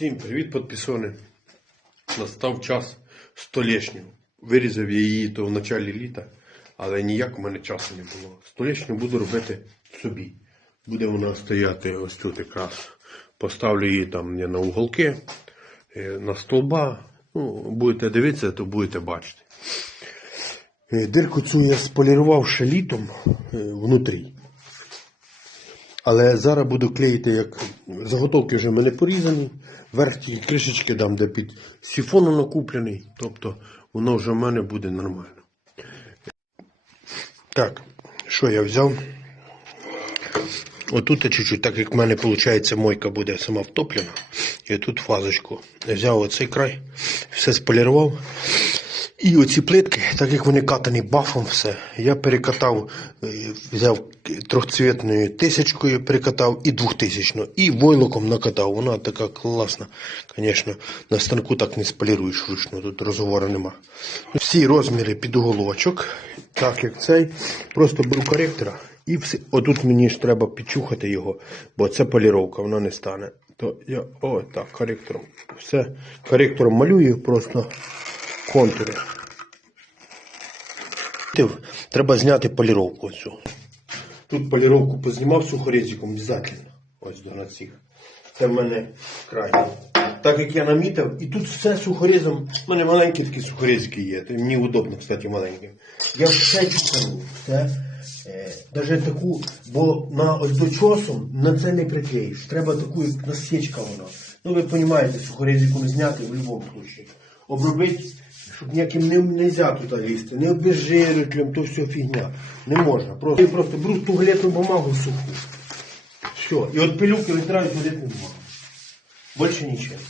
Всім привіт, підписони. Настав час столешню. Вирізав я її то в началі літа, але ніяк у мене часу не було. Столешню буду робити собі. Буде вона стояти ось тут якраз. Поставлю її там на уголки, е, на столба. Ну, будете дивитися, то будете бачити. Е, Дирку цю я сполірував ще літом е, внутрі. Але зараз буду клеїти, як заготовки вже в мене порізані. Верх тільки кришечки дам, де під сифоном накуплений. Тобто воно вже в мене буде нормально. Так, що я взяв? Отут я чуть-чуть, так як в мене виходить, мойка буде сама втоплена. І тут фазочку. Взяв оцей край, все сполірував. І оці плитки, так як вони катані бафом, все, я перекатав, е, взяв трьохцвітною тисячкою, перекатав і двохтисячну, і войлоком накатав. Вона така класна. Звісно, на станку так не споліруєш вручну, тут розговору нема. Всі розміри під уголовочок, так як цей. Просто беру коректора і все. Отут мені ж треба підчухати його, бо це поліровка, вона не стане. То я о, так, коректором. Все коректором малюю просто контури. Треба зняти поліровку цю. Тут поліровку познімав сухорізиком обов'язково. Ось до цих. Це в мене край. Так як я намітив, і тут все сухорізом. У мене маленькі такі сухорізики є. Мені удобно, кстати, маленьким. Я все чухаю. Все. Даже таку, бо на ось до часу на це не приклеїш. Треба таку, як насічка вона. Ну ви розумієте, сухорізику зняти в будь-якому випадку. Обробити, щоб ніяким не можна тут лізти, не обезжирювателем, то все фігня. Не можна. Просто, просто беру туалетну бумагу суху. Все. І от пилюки витираю туалетну бумагу. Більше нічого.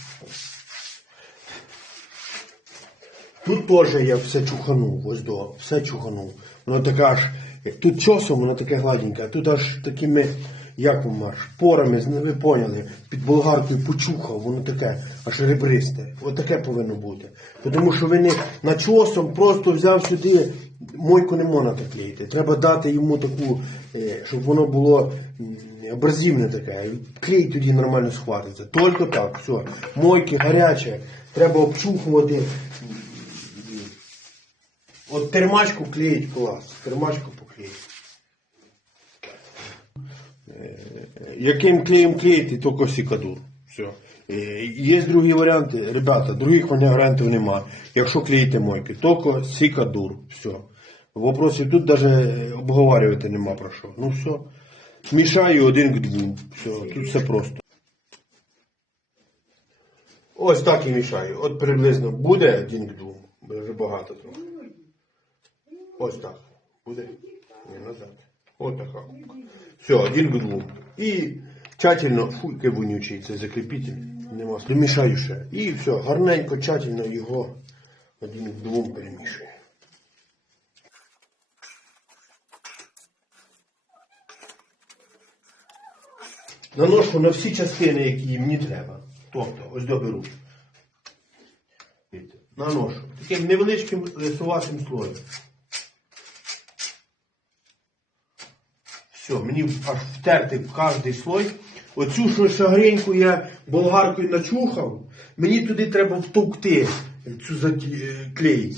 Тут теж я все чуханув, ось до, все чуханув. Воно така аж, як тут часом, воно таке гладеньке, а тут аж такими, як воно, шпорами, зна- ви поняли, під болгаркою почухав, воно таке, аж ребристе. Ось таке повинно бути. Тому що ви не начосом просто взяв сюди, мойку не можна так клеїти. Треба дати йому таку, е, щоб воно було абразивне таке. Клей тоді нормально схватиться. Тільки так, все. Мойки гаряче, треба обчухувати. От термачку клеїть клас. Термачку поклеїть. Е, Яким клеєм клеїти, тільки сікадур. Все. Е, Є другі варіанти, ребята, других варіантів нема. Якщо клеїте мойки, тільки сікадур. Все. Вопросів тут навіть обговорювати нема про що. Ну все. Мішаю один к двом. Все, тут все просто. Ось так і мішаю. От приблизно буде один к двом. Вже багато трохи. Ось так. Буде? Ні, назад. Ось така. Все, один к двом. І тщательно, фу, який вонючий, це закріпитель. Нема. Примішаю ще. І все, гарненько, тщательно його к двом перемішую. Наношу на всі частини, які мені треба. Тобто, ось доберу. Наношу. Таким невеличким рисуватим слоєм. Все, мені аж втерти в кожний слой. Оцю шагреньку я болгаркою начухав, мені туди треба втовкти цю заті- е, клей.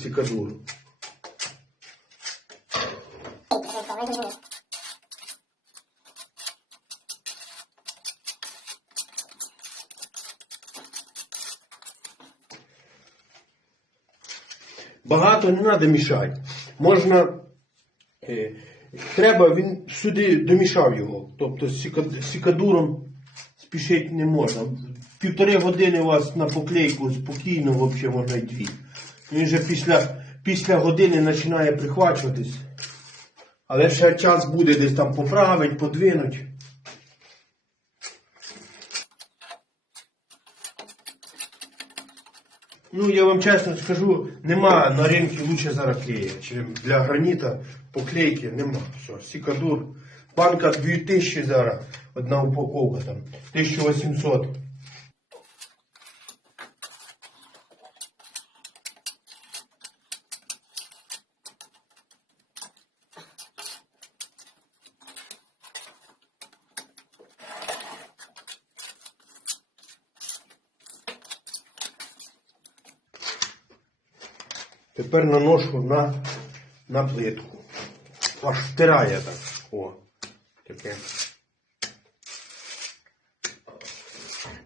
Багато не треба мішати. Можна. Треба, він сюди домішав його. Тобто сікадуром спішити не можна. Півтори години у вас на поклейку спокійно, взагалі можна й дві. Він вже після, після години починає прихвачуватись. Але ще час буде десь там поправить, подвинуть. Ну, я вам чесно скажу, нема на ринку лучше зараз клея, чим для граніта Поклейки нема. Все, сікадур. Банка 2000 зараз. Одна упаковка там. 1800. Тепер наношу на на плитку. Аж втирає так. О, таке.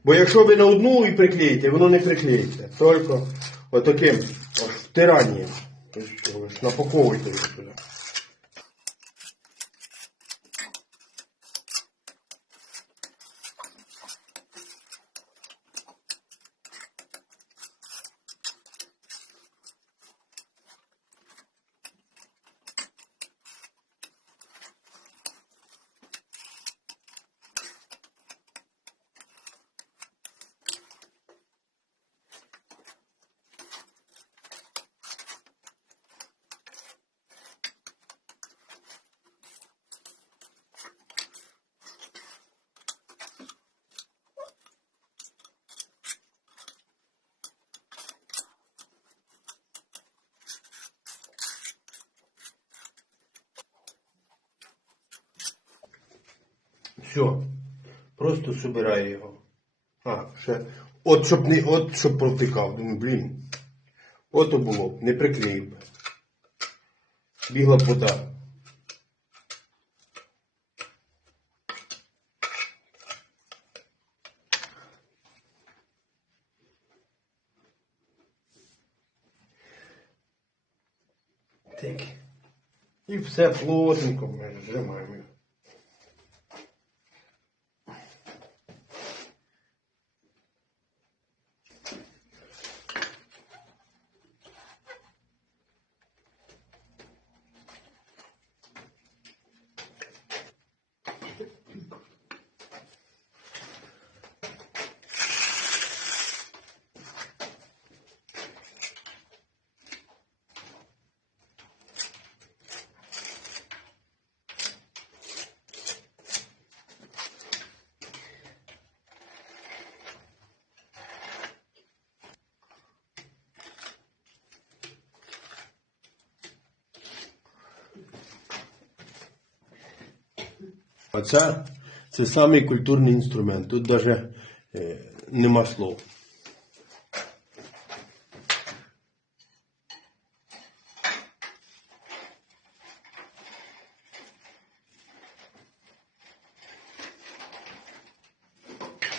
Бо якщо ви на одну і приклеїте, воно не приклеїться. Тільки отаким аж втиранням. Тобто напаковуйте його туди. Все. Просто собираю його. А, ще. От щоб не, от щоб протикав. Думаю, блін. Ото було б, не приклеїв би. Бігла б вода. Так. І все плотненько ми зжимаємо. А це, самий культурний інструмент. Тут навіть е, нема слов.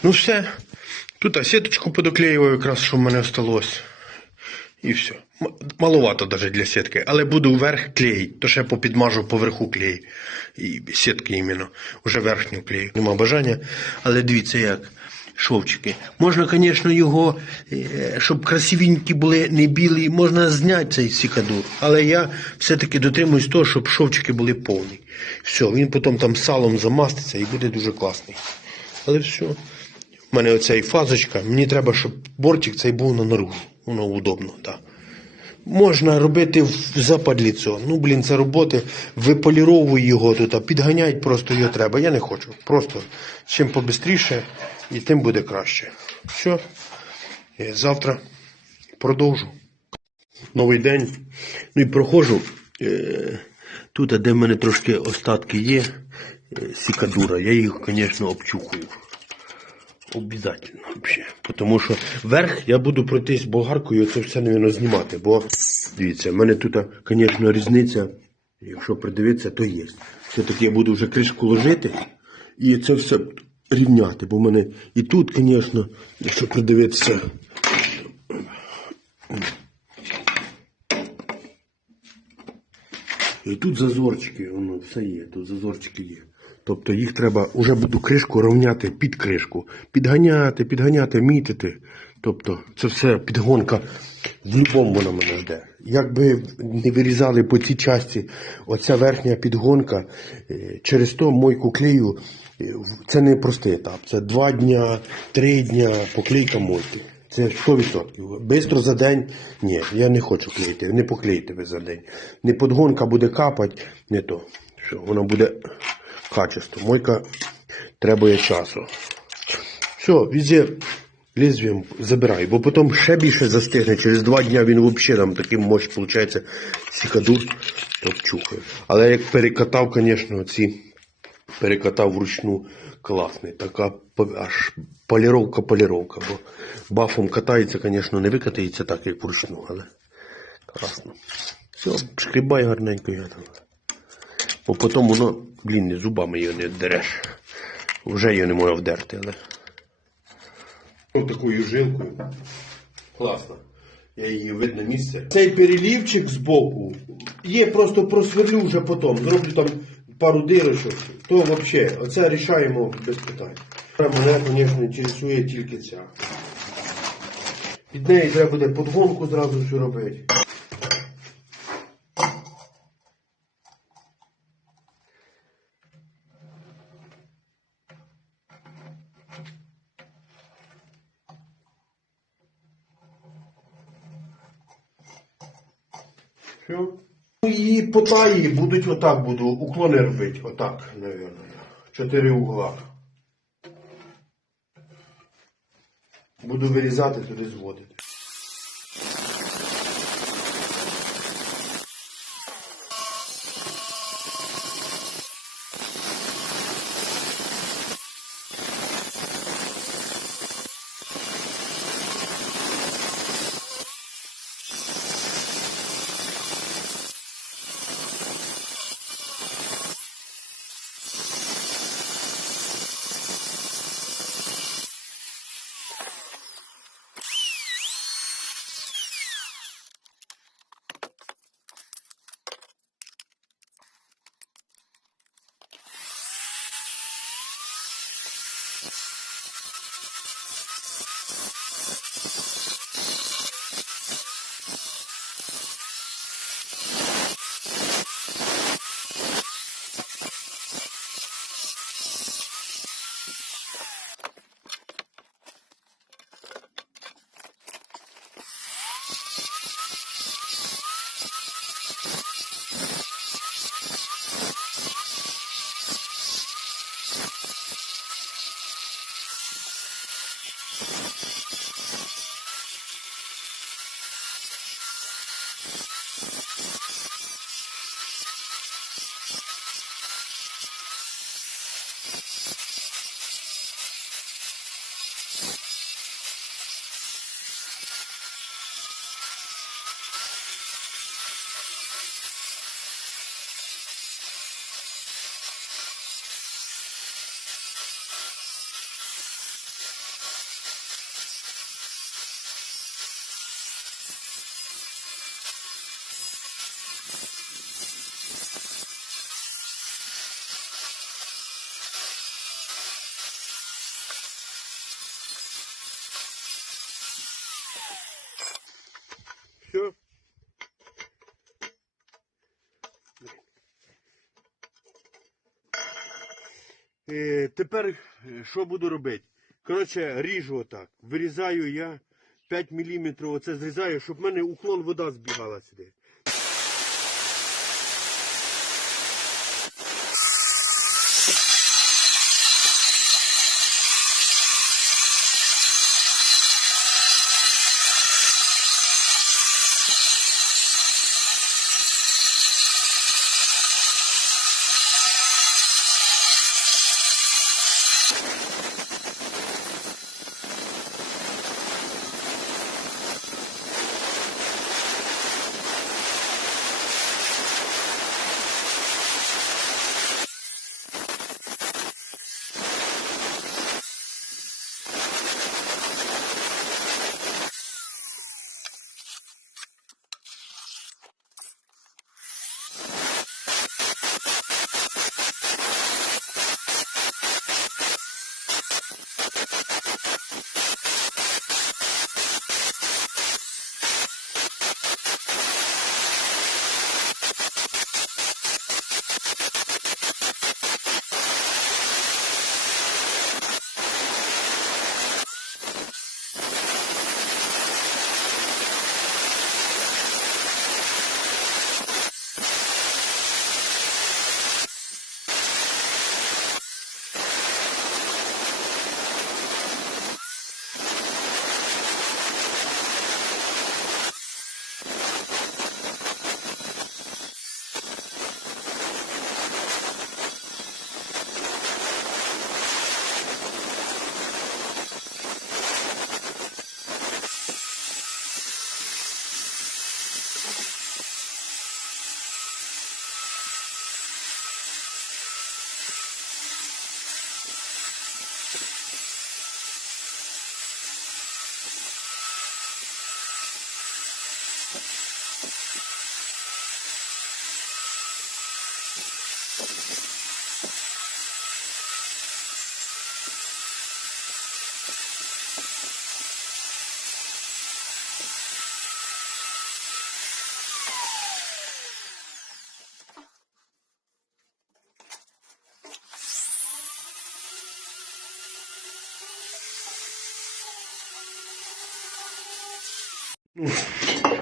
Ну все. Тут а сіточку подоклеюваю, якраз що в мене осталось. І все. Маловато даже для сітки, але буду вверх клеїти, то ще попідмажу поверху клей. І сітки іменно. Уже верхню клею. Нема бажання. Але дивіться як. Шовчики. Можна, звісно, його, е, щоб красивенькі були, не білі, можна зняти цей сікадур. Але я все-таки дотримуюсь того, щоб шовчики були повні. Все, він потім там салом замаститься і буде дуже класний. Але все. У мене оця і фазочка. Мені треба, щоб бортик цей був на наружі. Воно удобно, так. Можна робити в западліцо. Ну, блін, це роботи. Виполіровуй його тут, підганять просто його треба. Я не хочу. Просто чим побистріше і тим буде краще. Все. Е, Завтра продовжу. Новий день. Ну і проходжу. Е, тут, де в мене трошки остатки є, е, сікадура. Я їх, звісно, обчухую. Обязательно вообще. Тому що верх я буду пройтись болгаркою, це все, мабуть, знімати. Бо дивіться, в мене тут, звісно, різниця, якщо придивитися, то є. Все-таки я буду вже кришку ложити і це все рівняти. Бо в мене і тут, звісно, якщо придивитися. І тут зазорчики, воно все є, тут зазорчики є. Тобто їх треба, вже буду кришку рівняти під кришку. Підганяти, підганяти, мітити. Тобто це все підгонка. В будь-якому вона мене жде. Якби не вирізали по цій часті оця верхня підгонка, е, через то мойку клею, е, це не простий етап. Це два дня, три дня поклейка мойки. Це 100%. Бистро за день. Ні, я не хочу клеїти. Не поклеїте ви за день. Не подгонка буде капати, не то. Що воно буде качество. Мойка требує часу. Все, везде лезвієм забирай, бо потім ще більше застигне. Через два дня він взагалі там таким мощ, виходить, сікадур, то вчухає. Але як перекатав, звісно, ці перекатав вручну класний. Така аж поліровка поліровка. Бо бафом катається, звісно, не викатається так, як вручну, але Красно. Все, шкрібай гарненько я там. Бо потім воно, блін, не зубами його не вдереш. Вже його не можна вдерти, але. Ось такою жилкою. Класно. Я її видно місце. Цей перелівчик збоку є, просто просверлю вже потім. Зроблю там пару дирочок. То взагалі, оце рішаємо без питань. Мене, звісно, інтересує тільки ця. Від неї треба буде подгонку зразу всю робити. Все. Ну і по таї будуть отак буду, уклони робити. Отак, мабуть. Чотири угла. Буду вирізати, туди зводити. Тепер е, що буду робити? Коротше, ріжу отак. Вирізаю я 5 мм оце зрізаю, щоб в мене уклон вода збігала сюди.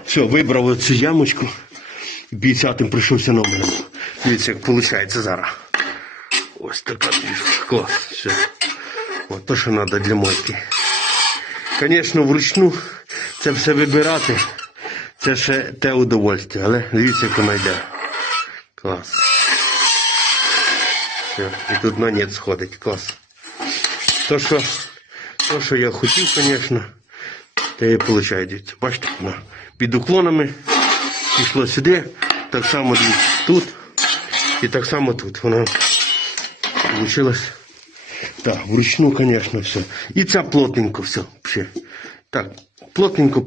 Все, вибрав оцю ямочку. 50-м прийшовся номером. Дивіться, як виходить зараз. Ось така. Клас. Все. От то, що треба для мойки. Звісно, вручну це все вибирати. Це ще те удовольствие, але дивіться, як вона йде. Клас. Все. І тут на нет сходить. Клас. То, що, то, що я хотів, звісно, те і виходить. Бачите, під уклонами пішло сюди. Так само тут. І так само тут. Воно вийшло. Так, вручну, звісно, все. І це плотненько все. Так, плотненько,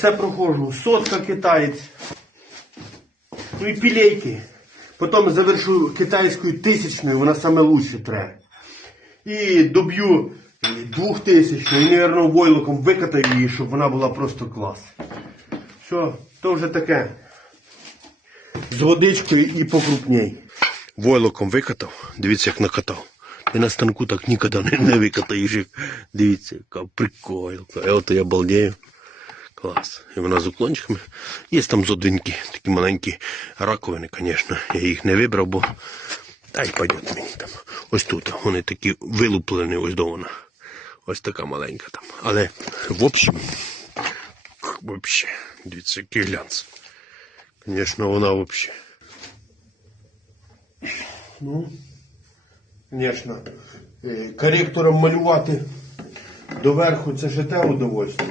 все проходжу. Сотка китаєць. Ну і пілейки. Потім завершу китайською тисячною, вона саме лучше треба. І доб'ю двохтисячну, і, мабуть, войлоком викатаю її, щоб вона була просто клас. Все, то вже таке. З водичкою і покрупней. Войлоком викатав, дивіться, як накатав. Ти на станку так ніколи не, не викатаєш. Дивіться, яка приколька. Е, Ото я балдею. Клас. І вона з уклончиками. Є там зодвинки, такі маленькі раковини, звісно. Я їх не вибрав, бо та й пойдет мені там. Ось тут. Вони такі вилуплені, ось до вона. Ось така маленька там. Але в общем, вообще, дивіться, який глянц. Звісно, вона вообще. Ну, звісно, е, коректором малювати доверху це ж те удовольствие.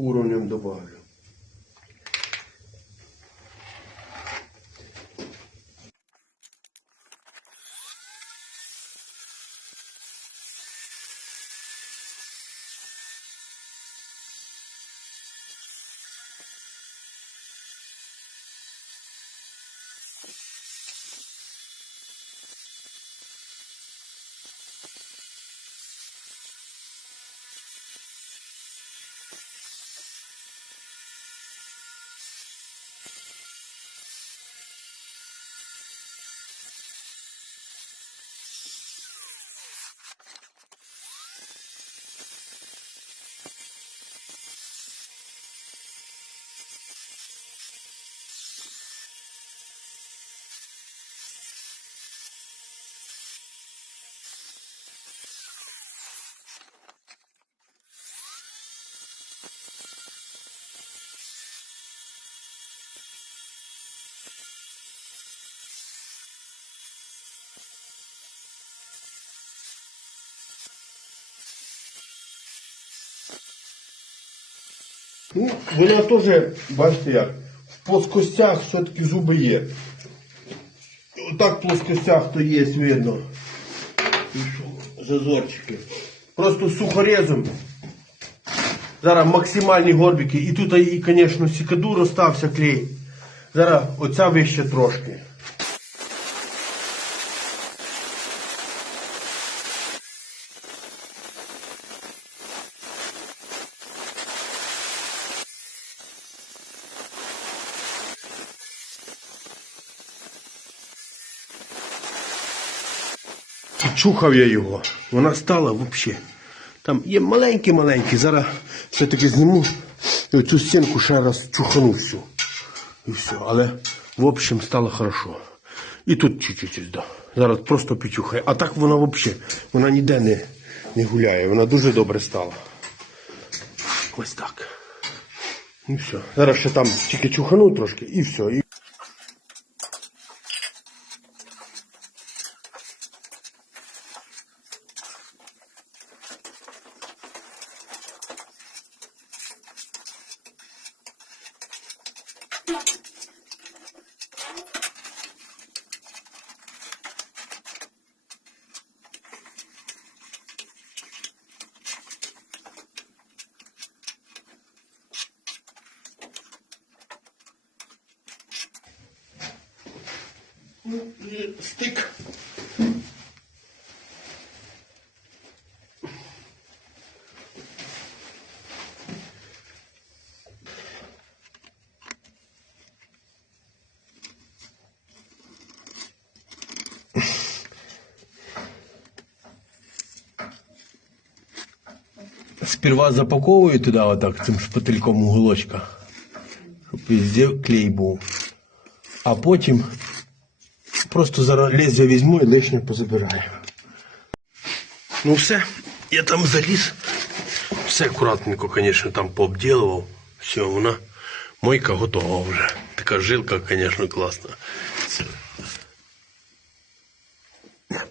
уровнем добавлю. Ну, вона теж, бачите як, в плоскостях все-таки зуби є. Отак в плоскостях то є, видно. Зазорчики. Просто сухорезом. Зараз максимальні горбики. І тут, і, звісно, сікадур остався клей. Зараз оця вище трошки. Чухав я його. Вона стала взагалі. Там є маленькі-маленькі. Зараз все-таки зніму і оцю стінку ще раз чухану всю. І все. Але в общем стало хорошо. І тут чуть-чуть да. Зараз просто підчухає. А так вона взагалі, вона ніде не, не гуляє. Вона дуже добре стала. Ось так. І все. Зараз ще там тільки чухану трошки і все. Стик. Сперва запаковую туда вот так цим шпательком уголочка, щоб везде клей був. А потім просто зараз лезвія візьму і лишнє позабираю. Ну все, я там заліз. Все акуратненько, звісно, там пообділував. Все, вона мойка готова вже. Така жилка, звісно, класна. Все.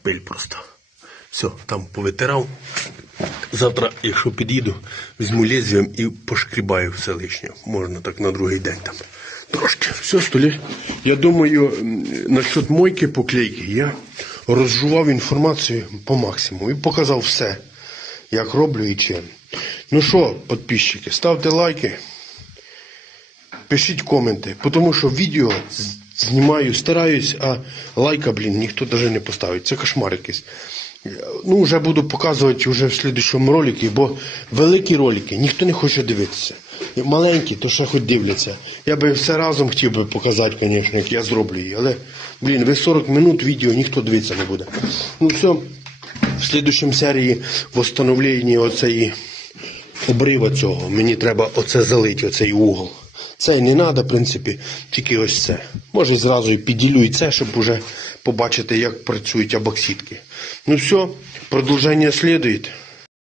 Пиль просто. Все, там повитирав. Завтра, якщо під'їду, візьму лезвієм і пошкрібаю все лишнє. Можна так на другий день там. Трошки. Все, столі. Я думаю, насчет мойки поклейки я розжував інформацію по максимуму і показав все, як роблю і чим. Ну що, підписчики, ставте лайки, пишіть коменти, тому що відео знімаю, стараюсь, а лайка, блін, ніхто навіть не поставить. Це кошмар якийсь. Ну, вже буду показувати вже в слідчому ролику, бо великі ролики ніхто не хоче дивитися. Маленькі, то ще хоч дивляться. Я би все разом хотів би показати, звісно, як я зроблю її. Але, блін, ви 40 минут відео ніхто дивитися не буде. Ну все, в слідчому серії восстановлення оцеї обрива цього. Мені треба оце залити, оцей угол. Цей не треба, в принципі, тільки ось це. Може зразу і підділю і це, щоб уже побачити, як працюють абоксидки. Ну все, продовження слідує.